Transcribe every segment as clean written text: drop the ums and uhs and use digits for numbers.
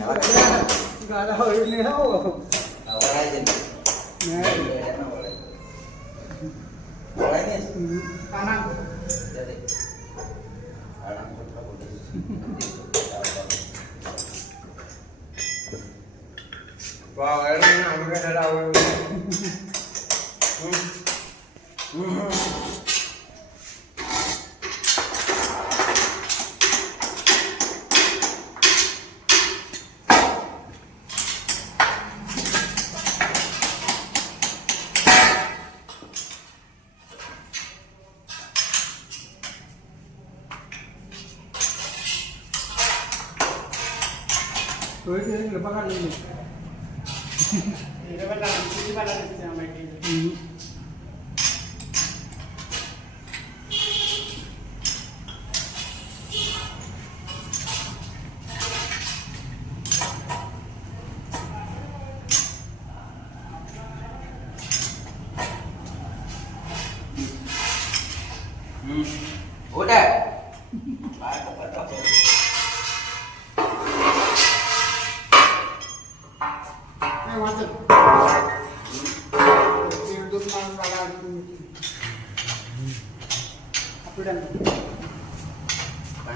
गाडा होईल नाही हो वळायचे Tôi thì người bác ăn đi. Người bác làm cái bác làm cái mày kia.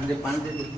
udah pandai tuh.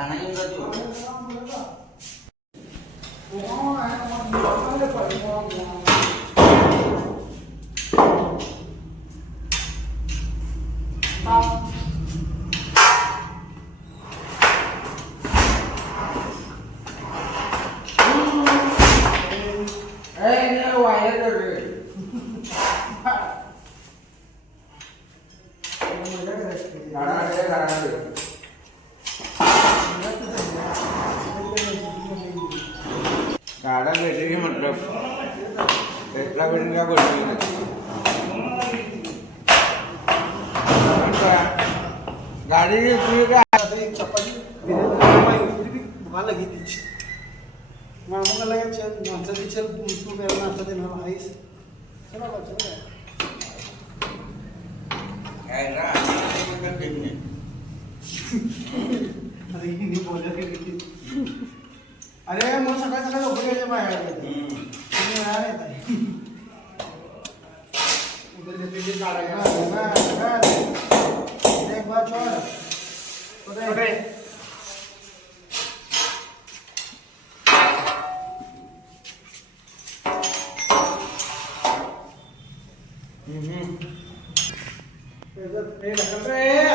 Anaknya udah tuh. गाड़ा बैठेगी मतलब इतना बैठने का बोलते हैं गाड़ी की पूरी का एक चपाती बिर्याणी भी भूक लगी थी मामा लगा चल माणसाची चल तू मेरा नाश्ता दे मला आईस चला बा चला है ना ये देखने अरे हिंदी बोल रहे थे अरे मग सकाळ सकाळ लवकर यायचं बाहेर तुम्ही येणार आहे उधर ते काढायला ना एक बार छोड़ ओके ए ढकल रे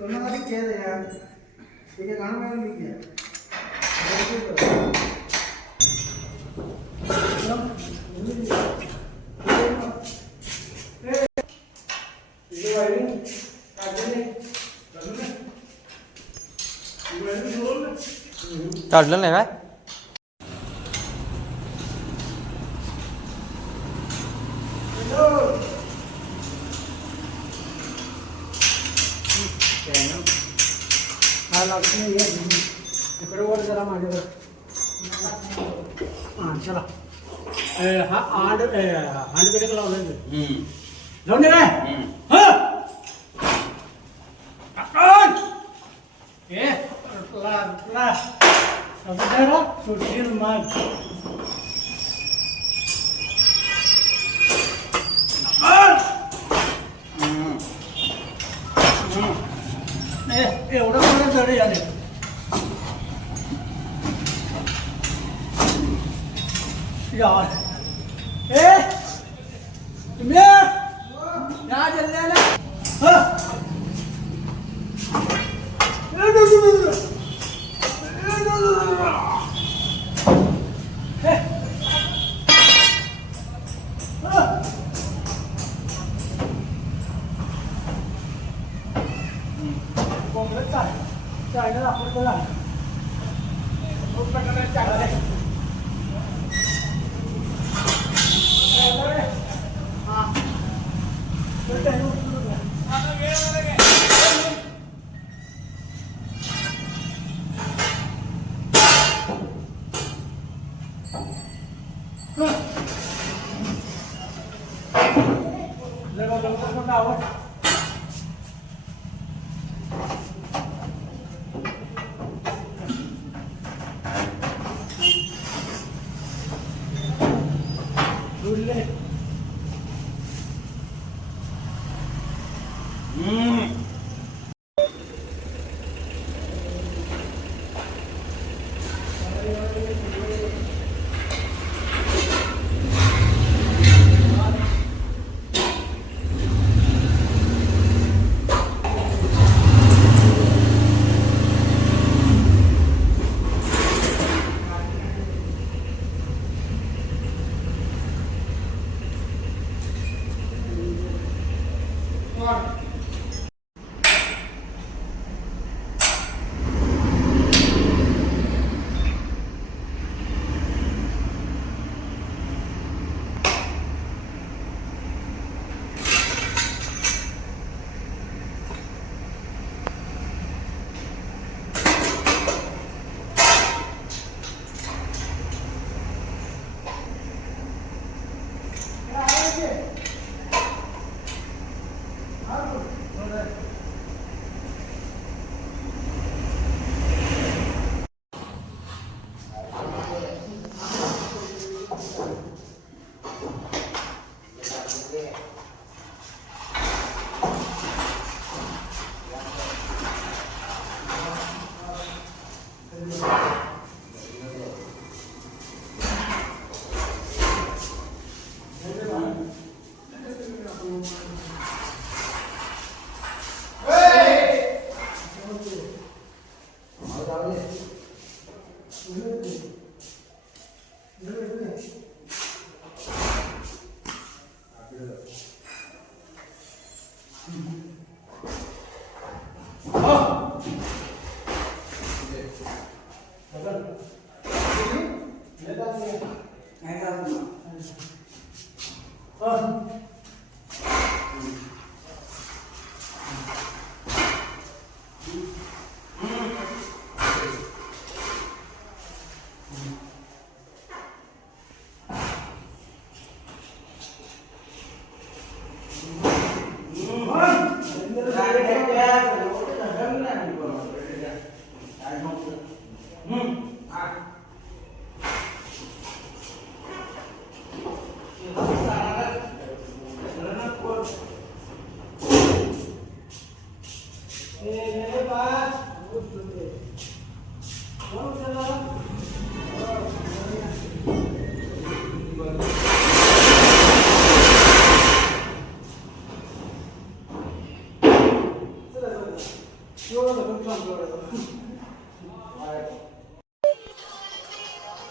सोना का क्या है यार ठीक है गाना में लिख दिया काढलं नाही काय लागते इकडे वर जरा माझ्याकडे हां चला हा हांड बेडक लावलाय जाऊन दे रे सुशील मग एवढं मला जडे झाले यार तुम्ही या जल्ल्याला चायना आपण बोला आवड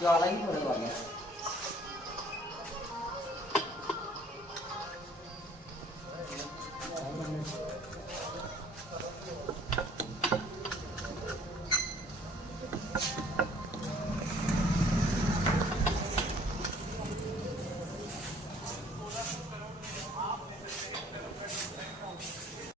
Cho lấy vào đây gọi nhé.